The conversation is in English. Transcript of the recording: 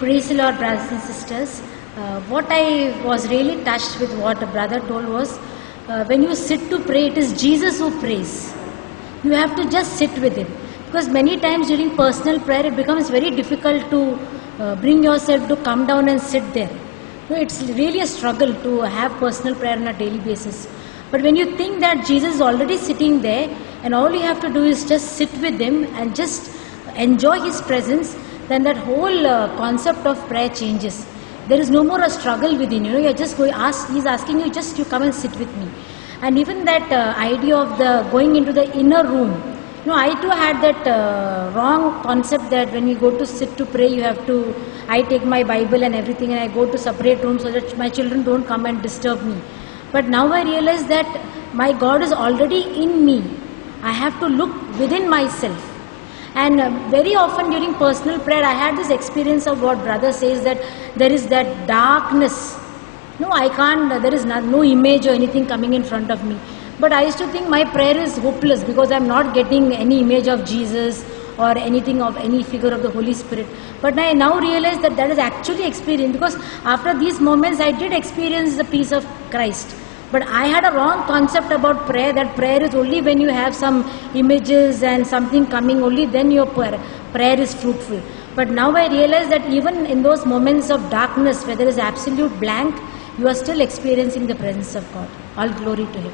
Praise the Lord, brothers and sisters. What I was really touched with what a brother told was, when you sit to pray, it is Jesus who prays. You have to just sit with Him. Because many times during personal prayer, it becomes very difficult to bring yourself to come down and sit there. It's really a struggle to have personal prayer on a daily basis. But when you think that Jesus is already sitting there, and all you have to do is just sit with Him and just enjoy His presence, then that whole concept of prayer changes. There is no more a struggle within you. You're just going He's asking you, just you come and sit with me. And even that idea of the going into the inner room. I too had that wrong concept that when we go to sit to pray, I take my Bible and everything and I go to separate rooms so that my children don't come and disturb me. But now I realize that my God is already in me. I have to look within myself. And very often during personal prayer, I had this experience of what brother says, that there is that darkness. I can't, there is no image or anything coming in front of me. But I used to think my prayer is hopeless because I'm not getting any image of Jesus or anything of any figure of the Holy Spirit. But I now realize that that is actually experience, because after these moments I did experience the peace of Christ. But I had a wrong concept about prayer, that prayer is only when you have some images and something coming, only then your prayer is fruitful. But now I realize that even in those moments of darkness, where there is absolute blank, you are still experiencing the presence of God. All glory to Him.